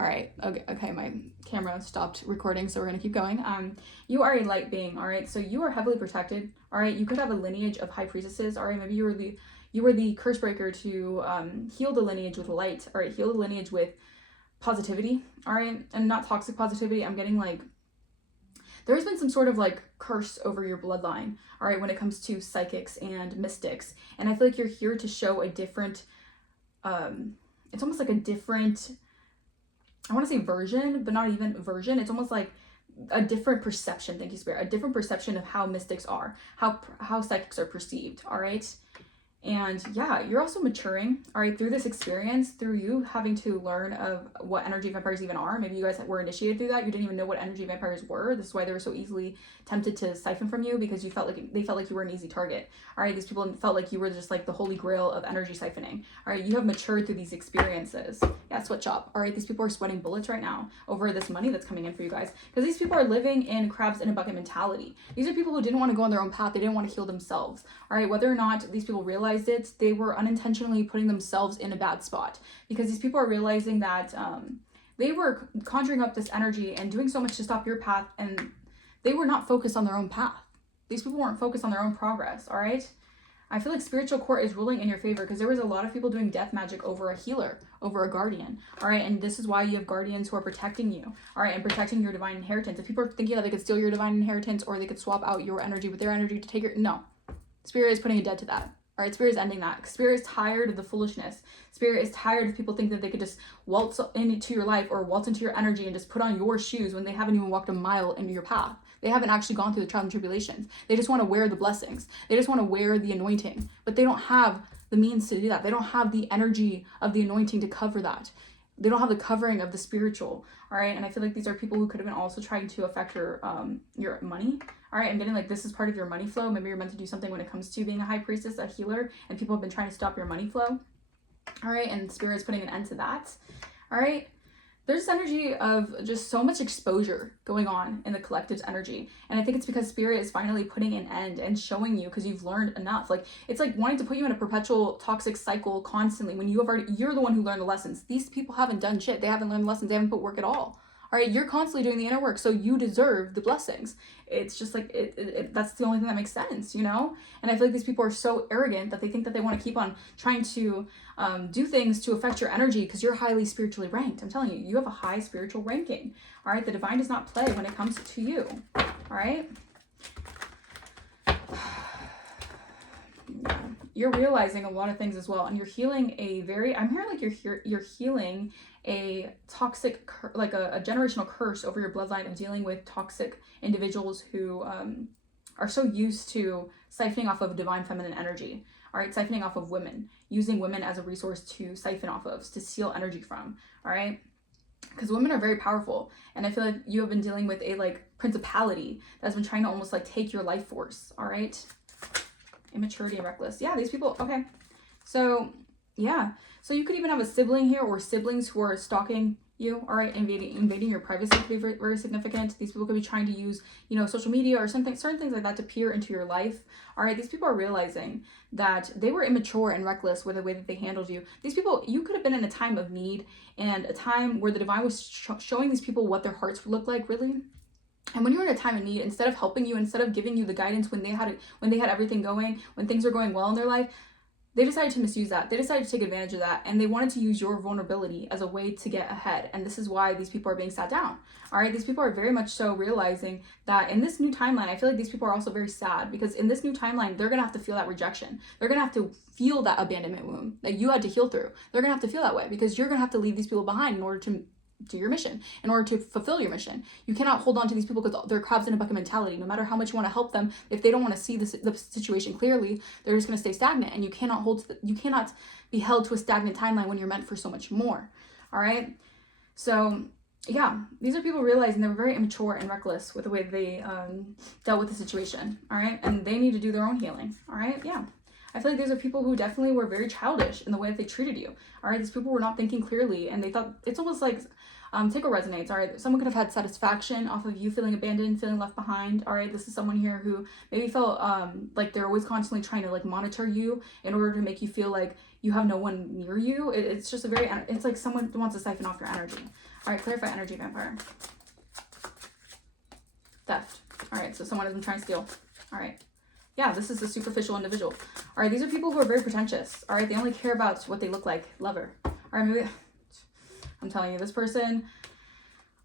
All right, okay, my camera stopped recording, so we're gonna keep going. You are a light being, all right? So you are heavily protected, all right? You could have a lineage of high priestesses, all right? Maybe you were the curse breaker to heal the lineage with light, all right? Heal the lineage with positivity, all right? And not toxic positivity. I'm getting like, there's been some sort of like curse over your bloodline, all right, when it comes to psychics and mystics. And I feel like you're here to show a different, it's almost like a different, I want to say version, but not even version. It's almost like a different perception, thank you, Spirit, a different perception of how mystics are, how psychics are perceived, all right? And yeah, you're also maturing, all right, through this experience, through you having to learn of what energy vampires even are. Maybe you guys were initiated through that. You didn't even know what energy vampires were. This is why they were so easily tempted to siphon from you, because they felt like you were an easy target. All right, these people felt like you were just like the holy grail of energy siphoning. All right, you have matured through these experiences. Yeah, switch up. All right, these people are sweating bullets right now over this money that's coming in for you guys, because these people are living in crabs in a bucket mentality. These are people who didn't want to go on their own path. They didn't want to heal themselves. All right, whether or not these people realize it, they were unintentionally putting themselves in a bad spot, because these people are realizing that they were conjuring up this energy and doing so much to stop your path, and they were not focused on their own path. These people weren't focused on their own progress, all right? I feel like spiritual court is ruling in your favor, because there was a lot of people doing death magic over a healer, over a guardian, all right? And this is why you have guardians who are protecting you, all right, and protecting your divine inheritance. If people are thinking that they could steal your divine inheritance, or they could swap out your energy with their energy to take your, no. Spirit is putting a dead to that. All right, Spirit is ending that. Spirit is tired of the foolishness. Spirit is tired of people thinking that they could just waltz into your life or waltz into your energy and just put on your shoes when they haven't even walked a mile into your path. They haven't actually gone through the trials and tribulations. They just want to wear the blessings. They just want to wear the anointing, but they don't have the means to do that. They don't have the energy of the anointing to cover that. They don't have the covering of the spiritual, all right? And I feel like these are people who could have been also trying to affect your money. All right, I'm getting like this is part of your money flow. Maybe you're meant to do something when it comes to being a high priestess, a healer, and people have been trying to stop your money flow. All right, and Spirit is putting an end to that. All right, there's this energy of just so much exposure going on in the collective's energy. And I think it's because Spirit is finally putting an end and showing you, because you've learned enough. Like, it's like wanting to put you in a perpetual toxic cycle constantly when you're the one who learned the lessons. These people haven't done shit. They haven't learned lessons. They haven't put work at all. All right, you're constantly doing the inner work, so you deserve the blessings. It's just like, that's the only thing that makes sense, you know? And I feel like these people are so arrogant that they think that they want to keep on trying to do things to affect your energy because you're highly spiritually ranked. I'm telling you, you have a high spiritual ranking. All right, the divine does not play when it comes to you. All right? You're realizing a lot of things as well, and you're healing I'm hearing like you're healing a toxic, like a generational curse over your bloodline of dealing with toxic individuals who are so used to siphoning off of divine feminine energy. All right, siphoning off of women, using women as a resource to siphon off of, to steal energy from. All right, because women are very powerful, and I feel like you have been dealing with a like principality that's been trying to almost like take your life force. All right. Immaturity and reckless. Yeah, these people, okay. So, yeah. So you could even have a sibling here or siblings who are stalking you, all right, invading your privacy could be very, very significant. These people could be trying to use, you know, social media or certain things like that to peer into your life. All right, these people are realizing that they were immature and reckless with the way that they handled you. These people, you could have been in a time of need and a time where the divine was showing these people what their hearts would look like, really. And when you're in a time of need, instead of helping you, instead of giving you the guidance when they had everything going, when things are going well in their life, they decided to misuse that. They decided to take advantage of that, and they wanted to use your vulnerability as a way to get ahead. And this is why these people are being sat down. All right, these people are very much so realizing that in this new timeline, I feel like these people are also very sad, because in this new timeline, they're gonna have to feel that rejection. They're gonna have to feel that abandonment wound that you had to heal through. They're gonna have to feel that way, because you're gonna have to leave these people behind in order to do your mission, in order to fulfill your mission. You cannot hold on to these people because they're crabs in a bucket mentality. No matter how much you want to help them, if they don't want to see the situation clearly, they're just going to stay stagnant, and you cannot be held to a stagnant timeline when you're meant for so much more. All right, so yeah, these are people realizing they're very immature and reckless with the way they dealt with the situation. All right, and they need to do their own healing. All right, yeah. I feel like these are people who definitely were very childish in the way that they treated you. All right, these people were not thinking clearly, and they thought, it's almost like tickle resonates. All right, someone could have had satisfaction off of you feeling abandoned, feeling left behind. All right, this is someone here who maybe felt like they're always constantly trying to like monitor you in order to make you feel like you have no one near you. It's just a very, it's like someone wants to siphon off your energy. All right, clarify energy, vampire. Theft. All right, so someone has been trying to steal. All right. Yeah, this is a superficial individual. All right, these are people who are very pretentious. All right, they only care about what they look like. Lover. All right, maybe, I'm telling you, this person,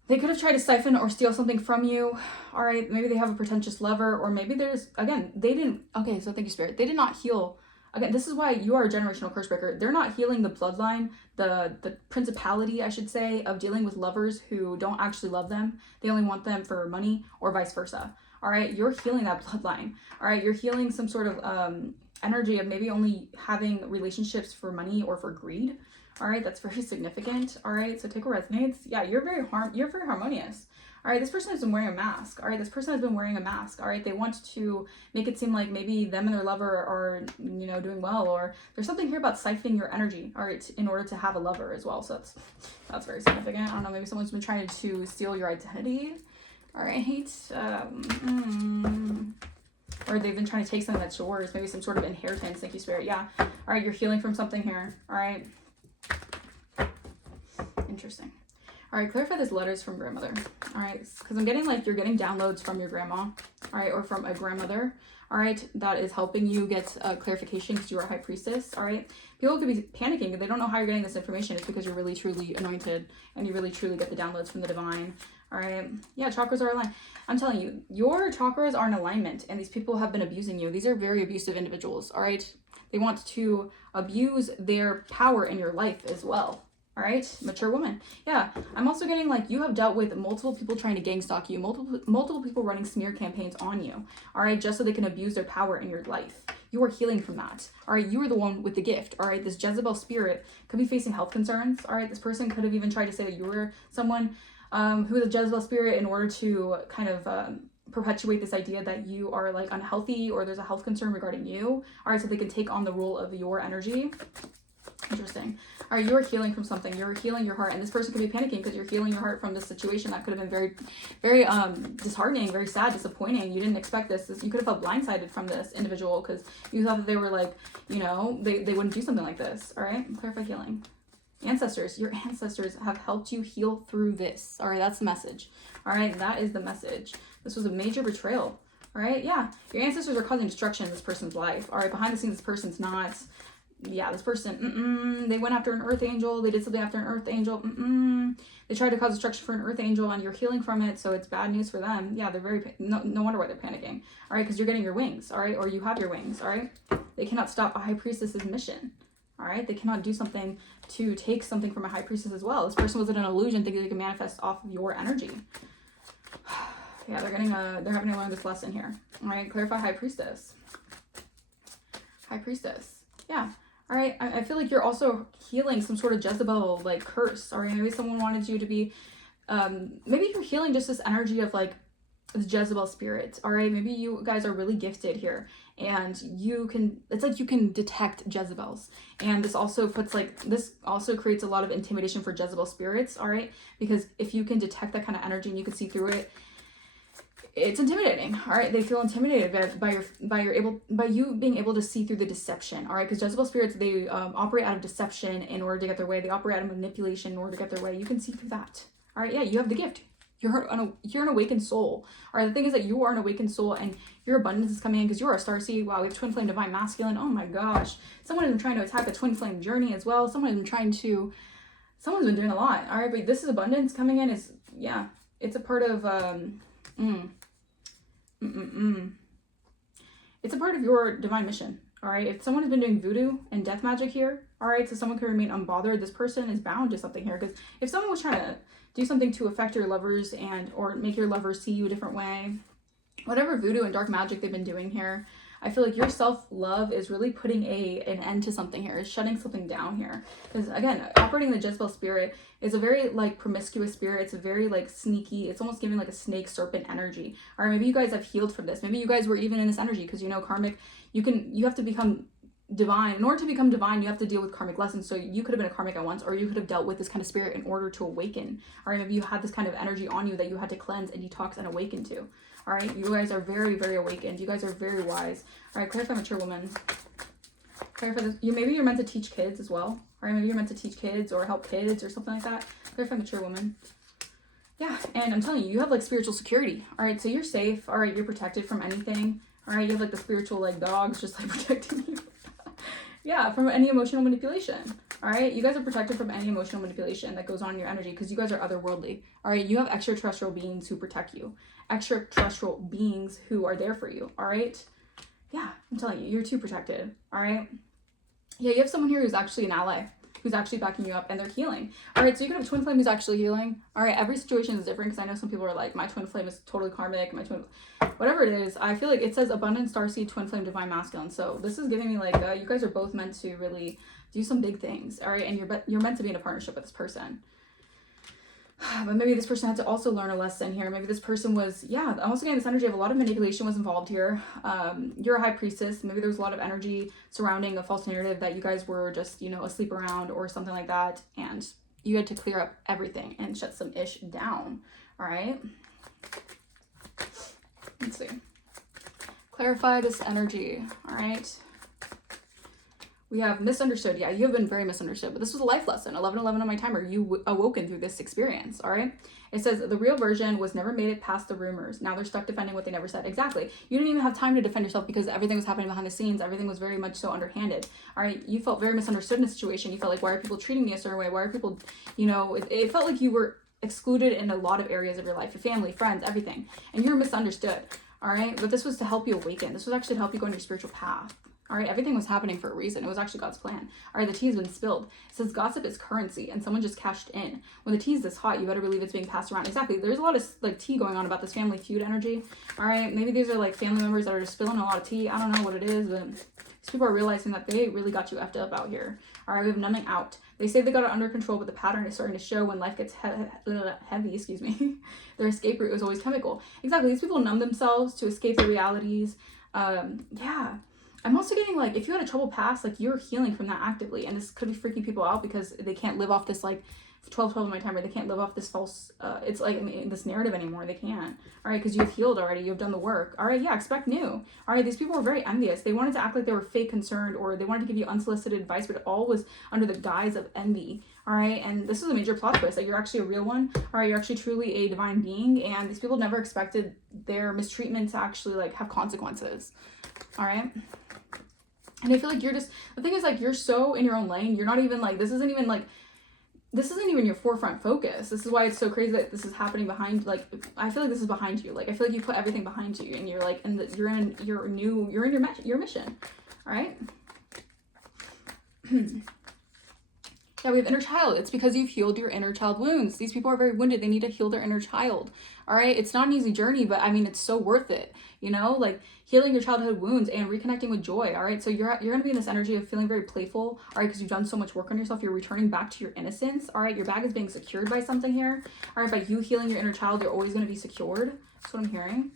they could have tried to siphon or steal something from you. All right, maybe they have a pretentious lover, or maybe there's, again, they didn't, okay, so thank you, Spirit. They did not heal. Again, this is why you are a generational curse breaker. They're not healing the bloodline, the principality, I should say, of dealing with lovers who don't actually love them. They only want them for money, or vice versa. All right, you're healing that bloodline. All right, you're healing some sort of energy of maybe only having relationships for money or for greed. All right, that's very significant. All right, so take what resonates. Yeah, you're very harmonious. All right, this person has been wearing a mask. All right, this person has been wearing a mask. All right, they want to make it seem like maybe them and their lover are, you know, doing well, or there's something here about siphoning your energy, all right, in order to have a lover as well. So that's very significant. I don't know, maybe someone's been trying to steal your identity. All right, or they've been trying to take something that's yours, maybe some sort of inheritance. Thank you, Spirit. Yeah. All right, you're healing from something here. All right. Interesting. All right, clarify these letters from grandmother. All right, because I'm getting like you're getting downloads from your grandma, all right, or from a grandmother, all right, that is helping you get clarification because you are a high priestess, all right. People could be panicking if they don't know how you're getting this information. It's because you're really truly anointed and you really truly get the downloads from the divine. All right, yeah, chakras are aligned. I'm telling you, your chakras are in alignment, and these people have been abusing you. These are very abusive individuals, all right. They want to abuse their power in your life as well. All right, mature woman. Yeah, I'm also getting like you have dealt with multiple people trying to gang stalk you, multiple people running smear campaigns on you, all right, just so they can abuse their power in your life. You are healing from that. All right, you are the one with the gift. All right, this Jezebel spirit could be facing health concerns. All right, this person could have even tried to say that you were someone who is a Jezebel spirit in order to kind of perpetuate this idea that you are like unhealthy or there's a health concern regarding you. All right, so they can take on the role of your energy. Interesting. All right, you're healing from something. You're healing your heart, and this person could be panicking because you're healing your heart from this situation that could have been very, very disheartening, very sad, disappointing. You didn't expect this. You could have felt blindsided from this individual because you thought that they were like, you know, they wouldn't do something like this. All right, clarify healing. Ancestors, your ancestors have helped you heal through this. All right, that's the message. All right, that is the message. This was a major betrayal. All right, yeah, your ancestors are causing destruction in this person's life. All right, behind the scenes, this person's not. Yeah, this person, they went after an earth angel. They did something after an earth angel. They tried to cause destruction for an earth angel, and you're healing from it, so it's bad news for them. Yeah, they're very, no wonder why they're panicking. All right, because you're getting your wings, all right, or you have your wings, all right. They cannot stop a high priestess's mission, all right. They cannot do something to take something from a high priestess as well. This person was in an illusion, thinking they can manifest off of your energy. Yeah, they're having to learn this lesson here. All right, clarify high priestess. High priestess, yeah. All right, I feel like you're also healing some sort of Jezebel like curse. All right, maybe someone wanted you to be, maybe you're healing just this energy of like this Jezebel spirit. All right, maybe you guys are really gifted here, and you can. It's like you can detect Jezebels, and this also creates a lot of intimidation for Jezebel spirits. All right, because if you can detect that kind of energy and you can see through it. It's intimidating. All right, they feel intimidated by you being able to see through the deception. All right, because Jezebel spirits, they operate out of deception in order to get their way. They operate out of manipulation in order to get their way. You can see through that. All right, yeah, you have the gift. You're an awakened soul. All right, the thing is that you are an awakened soul, and your abundance is coming in because you're a starseed. Wow, we have twin flame divine masculine. Oh my gosh, someone has been trying to attack the twin flame journey as well. Someone's been doing a lot. All right, but this is abundance coming in. It's a part of It's a part of your divine mission. All right, if someone has been doing voodoo and death magic here, all right, so someone can remain unbothered. This person is bound to something here, because if someone was trying to do something to affect your lovers or make your lovers see you a different way, whatever voodoo and dark magic they've been doing here, I feel like your self-love is really putting an end to something here, is shutting something down here. Because again, operating the Jezebel spirit is a very like promiscuous spirit. It's a very like sneaky, it's almost giving like a snake serpent energy. Or maybe you guys have healed from this. Maybe you guys were even in this energy, because you know karmic, you have to become divine. In order to become divine, you have to deal with karmic lessons. So you could have been a karmic at once, or you could have dealt with this kind of spirit in order to awaken. Or maybe you had this kind of energy on you that you had to cleanse and detox and awaken to. All right, you guys are very, very awakened. You guys are very wise. All right, clarify mature woman. Clarify this. Maybe you're meant to teach kids as well. All right, maybe you're meant to teach kids or help kids or something like that. Clarify mature woman. Yeah, and I'm telling you, you have like spiritual security. All right, so you're safe. All right, you're protected from anything. All right, you have like the spiritual like dogs just like protecting you. Yeah, from any emotional manipulation. All right, you guys are protected from any emotional manipulation that goes on in your energy because you guys are otherworldly. All right, you have extraterrestrial beings who protect you. Extraterrestrial beings who are there for you. All right, yeah, I'm telling you, you're too protected. All right, yeah, you have someone here who's actually an ally, who's actually backing you up, and they're healing. All right, so you could have a twin flame who's actually healing. All right, every situation is different because I know some people are like, my twin flame is totally karmic, my twin, whatever it is. I feel like it says abundant starseed, twin flame, divine masculine. So this is giving me like, you guys are both meant to really do some big things. All right, and you're meant to be in a partnership with this person. But maybe this person had to also learn a lesson here. Maybe this person was, yeah, I'm also getting this energy of a lot of manipulation was involved here. You're a high priestess. Maybe there was a lot of energy surrounding a false narrative that you guys were just, you know, asleep around or something like that. And you had to clear up everything and shut some ish down. All right. Let's see. Clarify this energy. All right. We have misunderstood. Yeah, you have been very misunderstood, but this was a life lesson. 11:11 on my timer. You awoken through this experience. All right. It says the real version was never made it past the rumors. Now they're stuck defending what they never said. Exactly. You didn't even have time to defend yourself because everything was happening behind the scenes. Everything was very much so underhanded. All right. You felt very misunderstood in the situation. You felt like, why are people treating me a certain way? Why are people, you know, it felt like you were excluded in a lot of areas of your life, your family, friends, everything. And you're misunderstood. All right. But this was to help you awaken. This was actually to help you go on your spiritual path. All right, everything was happening for a reason. It was actually God's plan. All right, the tea has been spilled. It says gossip is currency, and someone just cashed in. When the tea is this hot, you better believe it's being passed around. Exactly. There's a lot of like tea going on about this family feud energy. All right, maybe these are like family members that are just spilling a lot of tea. I don't know what it is, but these people are realizing that they really got you effed up out here. All right, we have numbing out. They say they got it under control, but the pattern is starting to show when life gets heavy, excuse me. Their escape route is always chemical. Exactly. These people numb themselves to escape the realities. Yeah. I'm also getting like, if you had a troubled past, like you're healing from that actively. And this could be freaking people out because they can't live off this like 12 on my timer. They can't live off this false, it's like this narrative anymore. They can't. All right, because you've healed already. You've done the work. All right, yeah, expect new. All right, these people were very envious. They wanted to act like they were fake concerned or they wanted to give you unsolicited advice, but it all was under the guise of envy. All right, and this is a major plot twist that you're actually a real one. All right, you're actually truly a divine being, and these people never expected their mistreatment to actually like have consequences. All right. And I feel like you're just, the thing is like, you're so in your own lane. You're not even like, this isn't even your forefront focus. This is why it's so crazy that this is happening behind, like, I feel like this is behind you. Like, I feel like you put everything behind you and you're like, you're in your mission. All right. Yeah, we have inner child. It's because you've healed your inner child wounds. These people are very wounded. They need to heal their inner child. All right. It's not an easy journey, but I mean, it's so worth it. You know, like healing your childhood wounds and reconnecting with joy. All right. So you're going to be in this energy of feeling very playful. All right. Because you've done so much work on yourself. You're returning back to your innocence. All right. Your bag is being secured by something here. All right. By you healing your inner child, you're always going to be secured. That's what I'm hearing.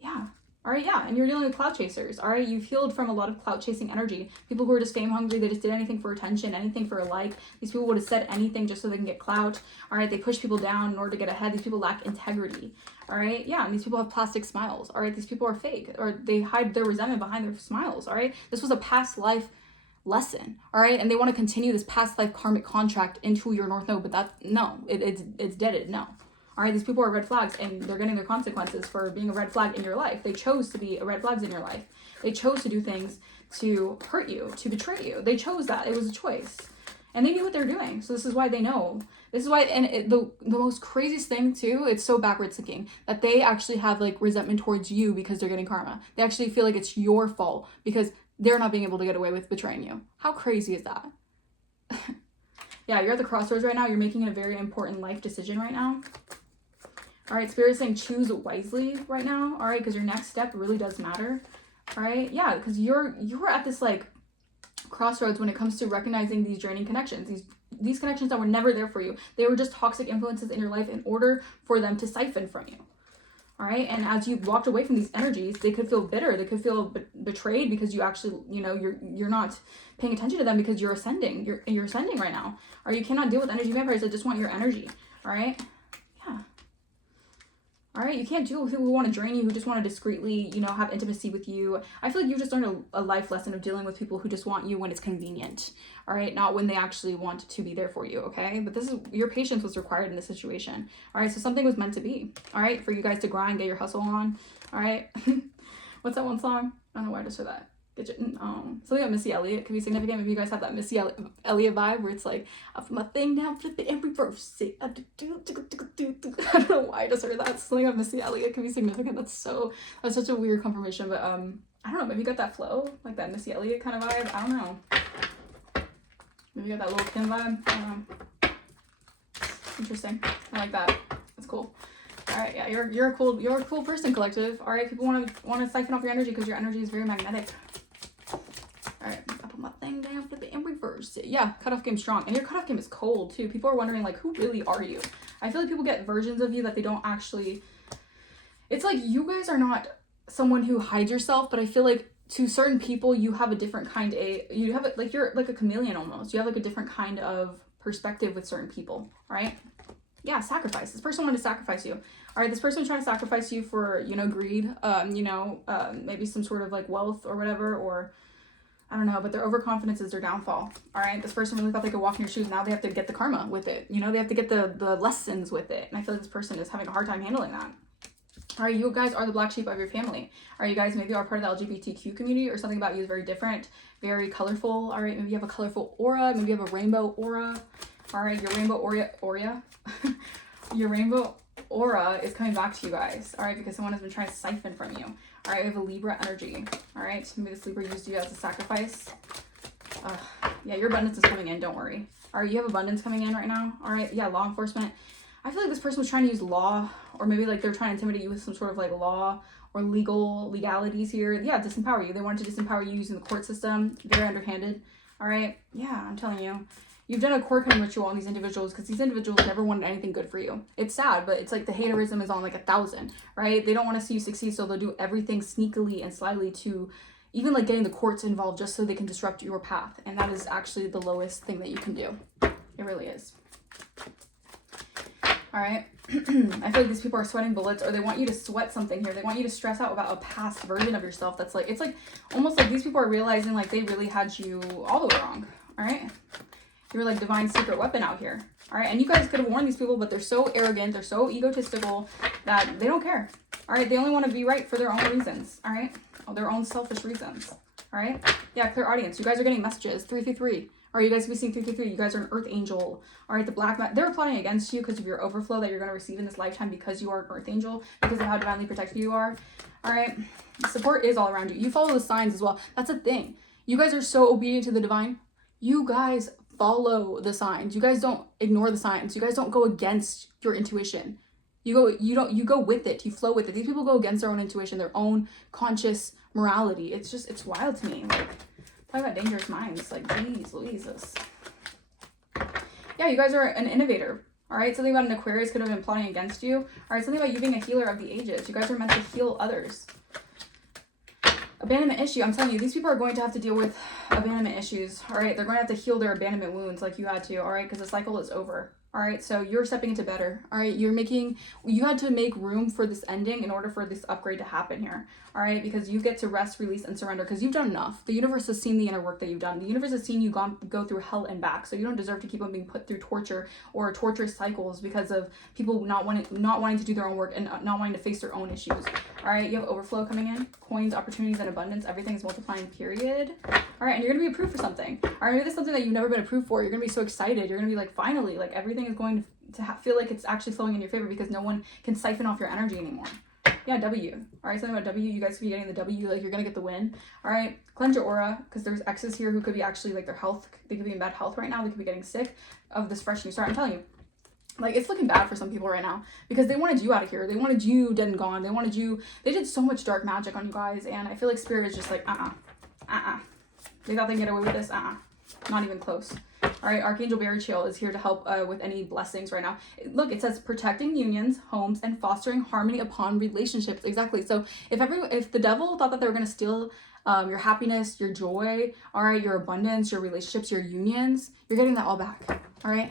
Yeah. All right, yeah, and you're dealing with clout chasers. All right, you've healed from a lot of clout chasing energy. People who are just fame hungry, they just did anything for attention, anything for a like. These people would have said anything just so they can get clout. All right, they push people down in order to get ahead. These people lack integrity. All right, yeah, and these people have plastic smiles. All right, these people are fake, or they hide their resentment behind their smiles. All right, this was a past life lesson. All right, and they want to continue this past life karmic contract into your North Node, but it's deaded. No. All right, these people are red flags and they're getting their consequences for being a red flag in your life. They chose to be red flags in your life. They chose to do things to hurt you, to betray you. They chose that. It was a choice. And they knew what they were doing. So this is why they know. This is why, and the most craziest thing too, it's so backwards thinking, that they actually have like resentment towards you because they're getting karma. They actually feel like it's your fault because they're not being able to get away with betraying you. How crazy is that? Yeah, you're at the crossroads right now. You're making a very important life decision right now. All right, Spirit's saying choose wisely right now. All right, because your next step really does matter. All right, yeah, because you're at this like crossroads when it comes to recognizing these draining connections, these connections that were never there for you. They were just toxic influences in your life in order for them to siphon from you. All right, and as you walked away from these energies, they could feel bitter. They could feel betrayed because you actually, you know, you're not paying attention to them because you're ascending. You're ascending right now. Or you cannot deal with energy vampires that just want your energy. All right. All right, you can't deal with people who want to drain you, who just want to discreetly, you know, have intimacy with you. I feel like you've just learned a life lesson of dealing with people who just want you when it's convenient. All right, not when they actually want to be there for you. Okay, but this is, your patience was required in this situation. All right, so something was meant to be. All right, for you guys to grind, get your hustle on. All right, what's that one song? I don't know why I just heard that. Something about Missy Elliott could be significant. Maybe you guys have that Missy Elliott vibe where it's like, I put my thing down, flip it and reverse it. I don't know why I just heard that. Something about Missy Elliott could be significant. That's such a weird confirmation, but I don't know, maybe you got that flow, like that Missy Elliott kind of vibe. I don't know. Maybe you got that little Kim vibe. I don't know. Interesting. I like that. That's cool. All right, yeah, you're a cool person, collective. All right, people want to siphon off your energy because your energy is very magnetic. All right, I put my thing down, flip it and reverse it. Yeah, cutoff game strong, and your cutoff game is cold too. People are wondering like, who really are you? I feel like people get versions of you that they don't actually. It's like you guys are not someone who hides yourself, but I feel like to certain people you have a different kind of like you're like a chameleon almost. You have like a different kind of perspective with certain people. All right. Yeah, sacrifice. This person wanted to sacrifice you. All right, this person trying to sacrifice you for, you know, greed, maybe some sort of like wealth or whatever, or I don't know, but their overconfidence is their downfall. All right, this person really thought they could walk in your shoes. Now they have to get the karma with it. You know, they have to get the lessons with it. And I feel like this person is having a hard time handling that. All right, you guys are the black sheep of your family. All right, you guys maybe are part of the LGBTQ community, or something about you is very different, very colorful. All right, maybe you have a colorful aura. Maybe you have a rainbow aura. All right, your rainbow aura, your rainbow aura is coming back to you guys. All right, because someone has been trying to siphon from you. All right, we have a Libra energy. All right, maybe this Libra used you as a sacrifice. Yeah, your abundance is coming in. Don't worry. All right, you have abundance coming in right now. All right, yeah, law enforcement. I feel like this person was trying to use law, or maybe like they're trying to intimidate you with some sort of like law or legalities here. Yeah, disempower you. They wanted to disempower you using the court system. Very underhanded. All right, yeah, I'm telling you. You've done a core cutting ritual on these individuals because these individuals never wanted anything good for you. It's sad, but it's like the haterism is on like 1,000, right? They don't want to see you succeed, so they'll do everything sneakily and slyly to even like getting the courts involved just so they can disrupt your path. And that is actually the lowest thing that you can do. It really is. All right. I feel like these people are sweating bullets, or they want you to sweat something here. They want you to stress out about a past version of yourself. That's like, it's like almost like these people are realizing like they really had you all the way wrong. All right. You were like divine secret weapon out here. All right. And you guys could have warned these people, but they're so arrogant. They're so egotistical that they don't care. All right. They only want to be right for their own reasons. All right. Their own selfish reasons. All right. Yeah. Clear audience. You guys are getting messages. 333. All right. You guys can be seeing 333. You guys are an earth angel. All right. The black man. They're plotting against you because of your overflow that you're going to receive in this lifetime because you are an earth angel, because of how divinely protected you are. All right. Support is all around you. You follow the signs as well. That's a thing. You guys are so obedient to the divine. You guys follow the signs. You guys don't ignore the signs. You guys don't go against your intuition. You go with it. You flow with it. These people go against their own intuition, their own conscious morality. It's wild to me. Like, talk about dangerous minds. Like, geez, Louises. Yeah, you guys are an innovator. All right, something about an Aquarius could have been plotting against you. All right, something about you being a healer of the ages. You guys are meant to heal others. Abandonment issue. I'm telling you, these people are going to have to deal with abandonment issues. All right, they're going to have to heal their abandonment wounds like you had to. All right, because the cycle is over. All right, so you're stepping into better. All right, you had to make room for this ending in order for this upgrade to happen here. All right, because you get to rest, release, and surrender because you've done enough. The universe has seen the inner work that you've done. The universe has seen you go through hell and back. So you don't deserve to keep on being put through torture or torturous cycles because of people not wanting to do their own work and not wanting to face their own issues. All right, you have overflow coming in, coins, opportunities, and abundance. Everything is multiplying, period. All right, and you're going to be approved for something. All right, maybe there's something that you've never been approved for. You're going to be so excited. You're going to be like, finally, like everything is going to feel like it's actually flowing in your favor because no one can siphon off your energy anymore. Yeah, W. All right, something about W. You guys could be getting the W, like you're going to get the win. All right, cleanse your aura because there's exes here who could be actually like their health. They could be in bad health right now. They could be getting sick of this fresh new start. I'm telling you. Like, it's looking bad for some people right now because they wanted you out of here. They wanted you dead and gone. They did so much dark magic on you guys. And I feel like Spirit is just like, They thought they could get away with this. Not even close. All right, Archangel Barichiel is here to help with any blessings right now. Look, it says protecting unions, homes, and fostering harmony upon relationships. Exactly. So if the devil thought that they were going to steal your happiness, your joy, all right, your abundance, your relationships, your unions, you're getting that all back. All right.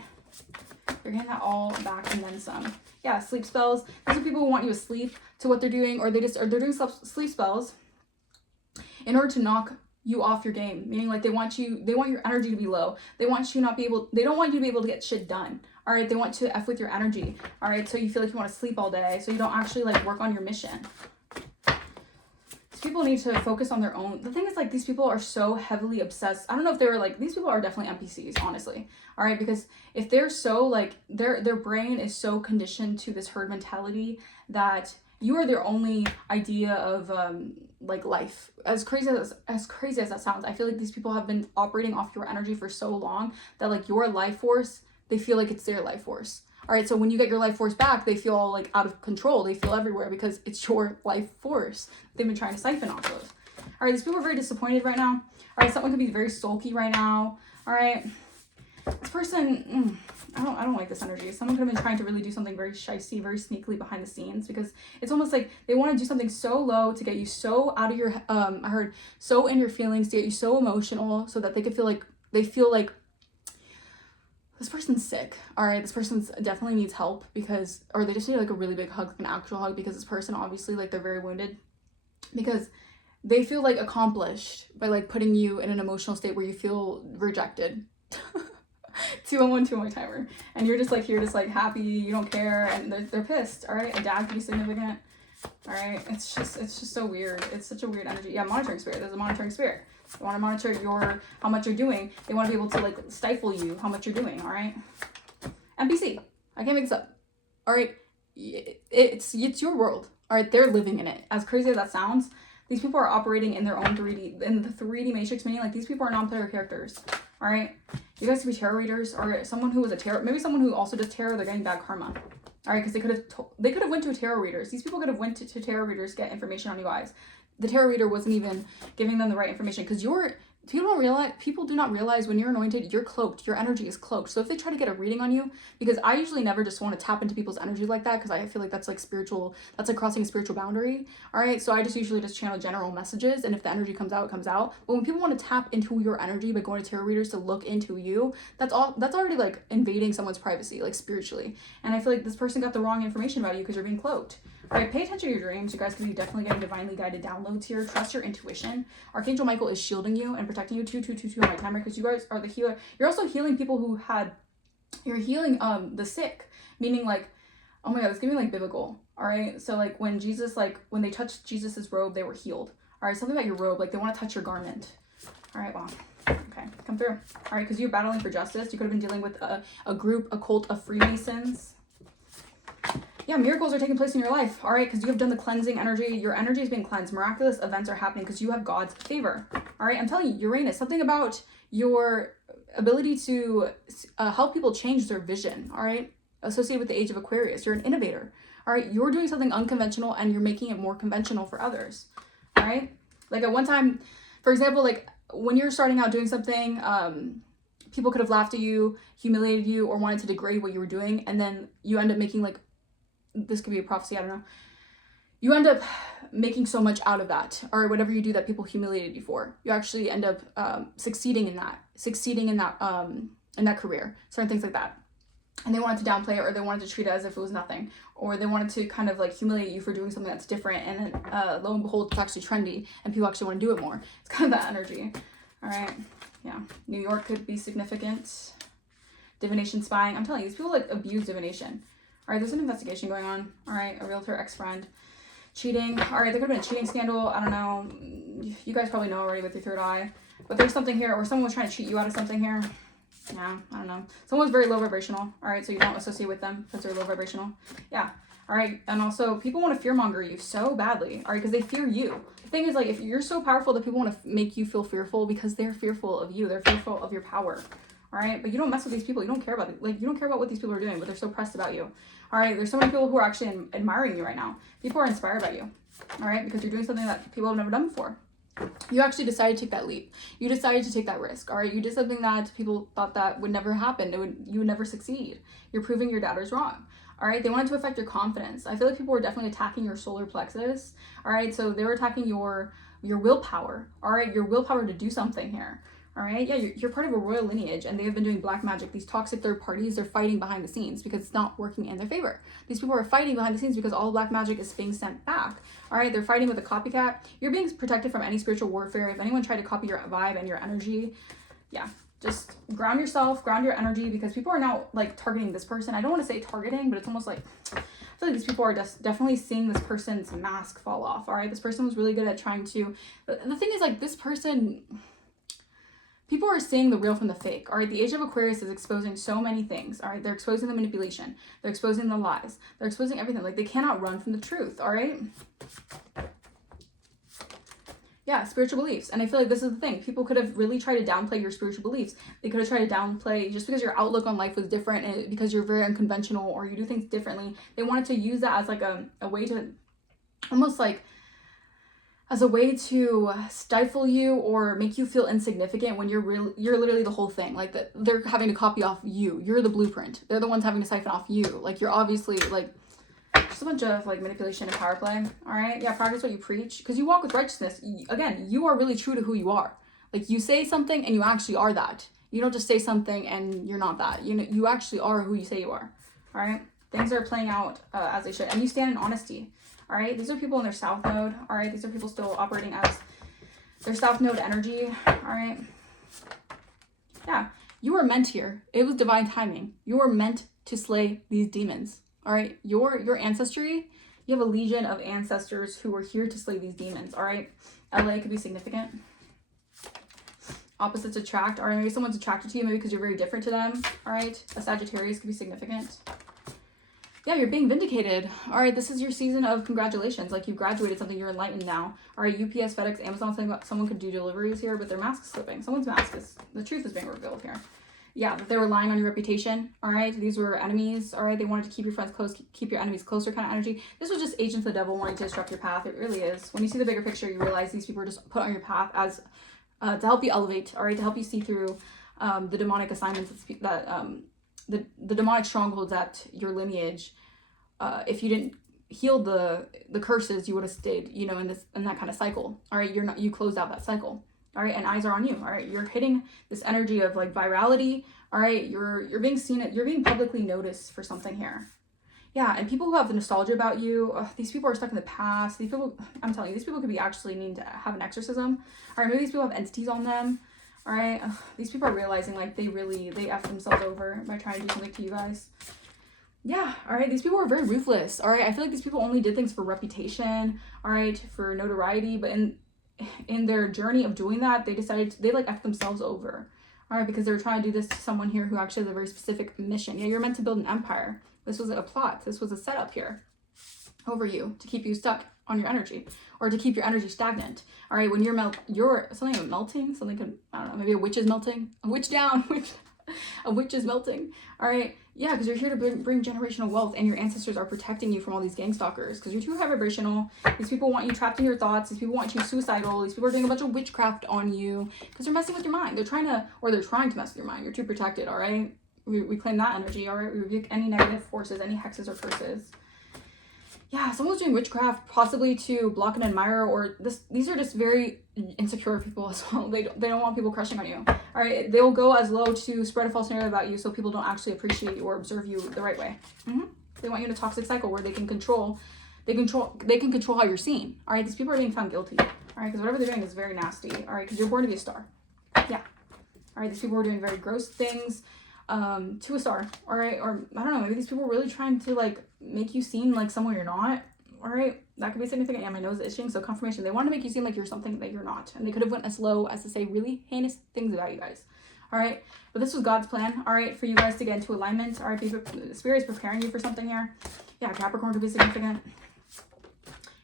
You're getting that all back and then some. Yeah, sleep spells. These are people who want you asleep to what they're doing, or they're doing sleep spells in order to knock you off your game. Meaning like they want your energy to be low. They don't want you to be able to get shit done. All right, they want to F with your energy. All right, so you feel like you want to sleep all day, so you don't actually like work on your mission. People need to focus on their own. The thing is, like, these people are so heavily obsessed. I don't know if they were like, these people are definitely NPCs, honestly. All right, because if they're so like their brain is so conditioned to this herd mentality that you are their only idea of like life. As crazy as that sounds, I feel like these people have been operating off your energy for so long that like your life force, they feel like it's their life force. All right, so when you get your life force back, they feel all like out of control. They feel everywhere because it's your life force they've been trying to siphon off of. All right, these people are very disappointed right now. All right, someone could be very sulky right now. All right, this person, I don't like this energy. Someone could have been trying to really do something very shicey, very sneakily behind the scenes, because it's almost like they want to do something so low to get you so out of your, I heard, so in your feelings, to get you so emotional so that they feel like this person's sick. All right, this person's definitely needs help or they just need like a really big hug, like an actual hug, because this person obviously like they're very wounded because they feel like accomplished by like putting you in an emotional state where you feel rejected. 2112 on my timer, and you're just like, you're just like happy, you don't care, and they're pissed. All right, a dad can be significant. All right, it's just so weird. It's such a weird energy. Yeah, monitoring spirit. There's a monitoring spirit. They want to monitor how much you're doing. They want to be able to like stifle you how much you're doing. All right. NPC. I can't make this up. All right. It's your world. All right. They're living in it. As crazy as that sounds, these people are operating in their own 3D, in the 3D matrix, meaning like these people are non-player characters. All right. You guys could be tarot readers, or someone who was a tarot, maybe someone who also does tarot. They're getting bad karma. All right, because they could have went to a tarot readers. These people could have went to tarot readers to get information on you guys. The tarot reader wasn't even giving them the right information, because people do not realize when you're anointed, you're cloaked. Your energy is cloaked. So if they try to get a reading on you, because I usually never just want to tap into people's energy like that, because I feel like that's like spiritual, that's like crossing a spiritual boundary. All right, so I just usually just channel general messages, and if the energy comes out, it comes out. But when people want to tap into your energy by going to tarot readers to look into you, that's already like invading someone's privacy, like spiritually. And I feel like this person got the wrong information about you because you're being cloaked. All right, pay attention to your dreams. You guys could be definitely getting divinely guided downloads here. Trust your intuition. Archangel Michael is shielding you and protecting you. 2222 on my timer, because you guys are the healer. You're also healing people who you're healing the sick, meaning like, oh my god, it's giving like biblical. All right, so like when they touched Jesus's robe, they were healed. All right, something about your robe, like they want to touch your garment. All right, wow. Okay, come through. All right, because you're battling for justice. You could have been dealing with a cult of Freemasons. Yeah, miracles are taking place in your life, all right, because you have done the cleansing energy. Your energy is being cleansed. Miraculous events are happening because you have God's favor, all right? I'm telling you, Uranus, something about your ability to help people change their vision, all right, associated with the age of Aquarius. You're an innovator, all right? You're doing something unconventional, and you're making it more conventional for others, all right? Like at one time, for example, like when you're starting out doing something, people could have laughed at you, humiliated you, or wanted to degrade what you were doing, and then you end up making like, this could be a prophecy, I don't know. You end up making so much out of that, or whatever you do that people humiliated you for. You actually end up succeeding in that career, certain things like that. And they wanted to downplay it, or they wanted to treat it as if it was nothing, or they wanted to kind of like humiliate you for doing something that's different, and then lo and behold, it's actually trendy, and people actually want to do it more. It's kind of that energy. All right, yeah. New York could be significant. Divination, spying. I'm telling you, these people like abuse divination. All right, there's an investigation going on. All right, a realtor, ex-friend. Cheating. All right, there could have been a cheating scandal. I don't know. You guys probably know already with your third eye. But there's something here, or someone was trying to cheat you out of something here. Yeah, I don't know. Someone's very low vibrational. All right, so you don't associate with them because they're low vibrational. Yeah. All right, and also people want to fearmonger you so badly. All right, because they fear you. The thing is, like, if you're so powerful that people want to make you feel fearful because they're fearful of you. They're fearful of your power. All right, but you don't mess with these people. You don't care about it. Like, you don't care about what these people are doing, but they're so pressed about you. All right, there's so many people who are actually admiring you right now. People are inspired by you. All right, because you're doing something that people have never done before. You actually decided to take that leap. You decided to take that risk. All right, you did something that people thought that would never happen. You would never succeed. You're proving your doubters wrong. All right, they wanted to affect your confidence. I feel like people were definitely attacking your solar plexus. All right, so they were attacking your willpower. All right, your willpower to do something here. All right, yeah, you're part of a royal lineage, and they have been doing black magic. These toxic third parties, they're fighting behind the scenes because it's not working in their favor. These people are fighting behind the scenes because all black magic is being sent back. All right, they're fighting with a copycat. You're being protected from any spiritual warfare. If anyone tried to copy your vibe and your energy, yeah, just ground yourself, ground your energy, because people are now like targeting this person. I don't want to say targeting, but it's almost like, I feel like these people are definitely seeing this person's mask fall off. All right, this person was really good at trying to, the thing is like this person, people are seeing the real from the fake. All right, the age of Aquarius is exposing so many things. All right, they're exposing the manipulation, they're exposing the lies, they're exposing everything. Like they cannot run from the truth. All right, yeah, spiritual beliefs. And I feel like this is the thing, people could have really tried to downplay your spiritual beliefs. They could have tried to downplay just because your outlook on life was different and because you're very unconventional or you do things differently. They wanted to use that as like a way to almost like as a way to stifle you or make you feel insignificant when you're literally the whole thing. Like that they're having to copy off you. You're the blueprint. They're the ones having to siphon off you. Like you're obviously like just a bunch of like manipulation and power play. All right, yeah, practice what you preach, because you walk with righteousness. Again, you are really true to who you are. Like you say something and you actually are that. You don't just say something and you're not that. You actually are who you say you are. All right, things are playing out as they should, and you stand in honesty. All right, these are people in their south node. All right, these are people still operating as their south node energy. All right, yeah, you were meant here. It was divine timing. You were meant to slay these demons. All right, your ancestry, you have a legion of ancestors who were here to slay these demons. All right, LA could be significant. Opposites attract. All right, maybe someone's attracted to you, maybe because you're very different to them. All right, a Sagittarius could be significant. Yeah, you're being vindicated. All right, this is your season of congratulations. Like you graduated something, you're enlightened now. All right, UPS, FedEx, Amazon, someone could do deliveries here, but their mask is slipping. Someone's mask is, the truth is being revealed here. Yeah, that they were relying on your reputation. All right, these were enemies. All right, they wanted to keep your friends close, keep your enemies closer kind of energy. This was just agents of the devil wanting to disrupt your path. It really is. When you see the bigger picture, you realize these people are just put on your path as to help you elevate. All right, to help you see through the demonic assignments that the demonic strongholds at your lineage. If you didn't heal the curses, you would have stayed, in that kind of cycle. All right, you closed out that cycle. All right, and eyes are on you. All right, you're hitting this energy of like virality. All right, you're being seen, you're being publicly noticed for something here. Yeah, and people who have the nostalgia about you, these people are stuck in the past. These people, I'm telling you, these people could be actually needing to have an exorcism. All right, maybe these people have entities on them. All right, these people are realizing like they F themselves over by trying to do something to you guys. Yeah, all right, these people are very ruthless. All right, I feel like these people only did things for reputation, all right, for notoriety, but in their journey of doing that, they decided they like F themselves over. All right, because they were trying to do this to someone here who actually has a very specific mission. Yeah, you're meant to build an empire. This was a plot. This was a setup here over you to keep you stuck on your energy or to keep your energy stagnant. All right, when you're something melting, something could, I don't know, maybe a witch is melting, a witch down, a witch is melting. All right, yeah, because you're here to bring generational wealth, and your ancestors are protecting you from all these gang stalkers because you're too high vibrational. These people want you trapped in your thoughts. These people want you suicidal. These people are doing a bunch of witchcraft on you because they're messing with your mind. They're trying to mess with your mind. You're too protected. All right, we claim that energy. All right, we rebuke any negative forces, any hexes or curses. Yeah, someone's doing witchcraft, possibly to block an admirer, or these are just very insecure people as well. They don't want people crushing on you. All right, they will go as low to spread a false narrative about you so people don't actually appreciate you or observe you the right way. They want you in a toxic cycle where they can control how you're seen. All right, these people are being found guilty. All right, because whatever they're doing is very nasty. All right, because you're born to be a star. Yeah. All right, these people are doing very gross things to a star. All right, or I don't know, maybe these people are really trying to like make you seem like someone you're not. All right, that could be significant. Yeah, my nose is itching, so confirmation. They want to make you seem like you're something that you're not, and they could have went as low as to say really heinous things about you guys. All right, but this was God's plan. All right, for you guys to get into alignment. All right, Spirit is preparing you for something here. Yeah, Capricorn could be significant.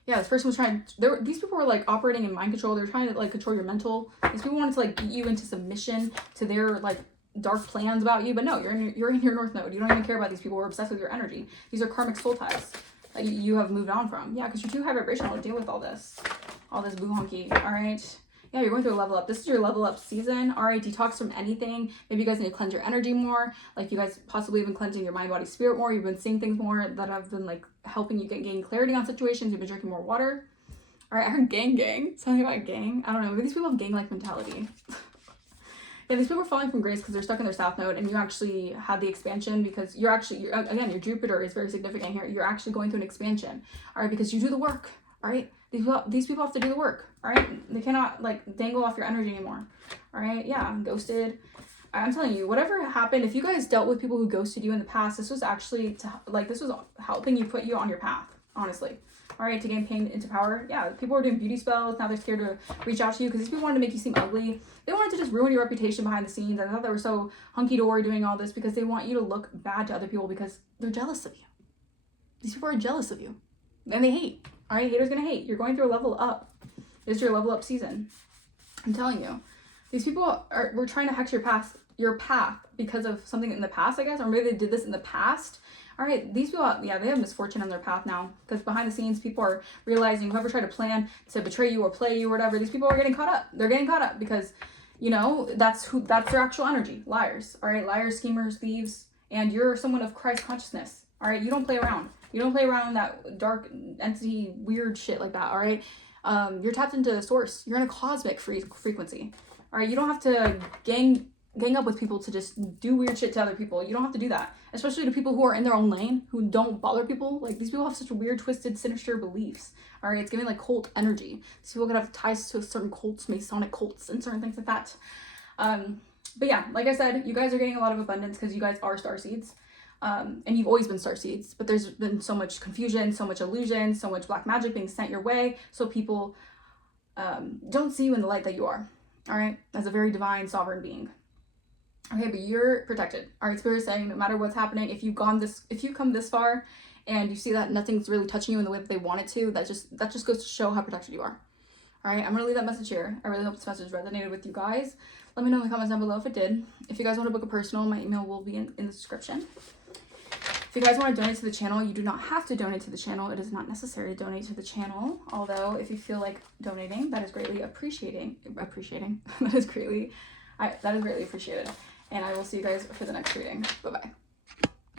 Yeah, this person was trying. These people were like operating in mind control. They're trying to like control your mental. These people wanted to like beat you into submission to their like dark plans about you, but no, you're in your north node. You don't even care about these people. We're obsessed with your energy. These are karmic soul ties that you have moved on from. Yeah, because you're too high vibrational to deal with all this boo honky. All right, yeah, you're going through a level up. This is your level up season. All right, detox from anything. Maybe you guys need to cleanse your energy more. Like you guys possibly have been cleansing your mind, body, spirit more. You've been seeing things more that have been like helping you gain clarity on situations. You've been drinking more water. All right, I heard gang, something about gang. I don't know, maybe these people have gang-like mentality. Yeah, these people are falling from grace because they're stuck in their south node, and you actually had the expansion because again, your Jupiter is very significant here. You're actually going through an expansion, all right, because you do the work, all right? These people have to do the work, all right? They cannot like dangle off your energy anymore, all right? Yeah, ghosted. I'm telling you, whatever happened, if you guys dealt with people who ghosted you in the past, this was actually this was helping you put you on your path, honestly. All right, to gain pain into power. Yeah, people are doing beauty spells. Now they're scared to reach out to you because these people wanted to make you seem ugly. They wanted to just ruin your reputation behind the scenes. I thought they were so hunky-dory doing all this because they want you to look bad to other people because they're jealous of you. These people are jealous of you. And they hate. All right, haters gonna hate. You're going through a level up. This is your level up season. I'm telling you. These people were trying to hex your path because of something in the past, I guess, or maybe they did this in the past. All right, these people, yeah, they have misfortune on their path now because behind the scenes, people are realizing whoever tried to plan to betray you or play you or whatever, these people are getting caught up. They're getting caught up because, you know, that's their actual energy. Liars, all right, liars, schemers, thieves, and you're someone of Christ consciousness. All right, you don't play around. You don't play around that dark entity, weird shit like that. All right, you're tapped into the source. You're in a cosmic frequency. All right, you don't have to gang up with people to just do weird shit to other people. You don't have to do that, especially to people who are in their own lane, who don't bother people. Like, these people have such weird, twisted, sinister beliefs. All right, it's giving like cult energy. These people could have ties to certain cults, Masonic cults, and certain things like that. But yeah, like I said, you guys are getting a lot of abundance because you guys are starseeds. And you've always been starseeds, but there's been so much confusion, so much illusion, so much black magic being sent your way, so people don't see you in the light that you are. All right, as a very divine, sovereign being. Okay, but you're protected. All right, Spirit is saying no matter what's happening, if you come this far and you see that nothing's really touching you in the way that they want it to, that just goes to show how protected you are. All right, I'm gonna leave that message here. I really hope this message resonated with you guys. Let me know in the comments down below if it did. If you guys want to book a personal, my email will be in the description. If you guys want to donate to the channel, you do not have to donate to the channel. It is not necessary to donate to the channel. Although, if you feel like donating, that is greatly appreciating. That is greatly appreciated. And I will see you guys for the next reading. Bye-bye.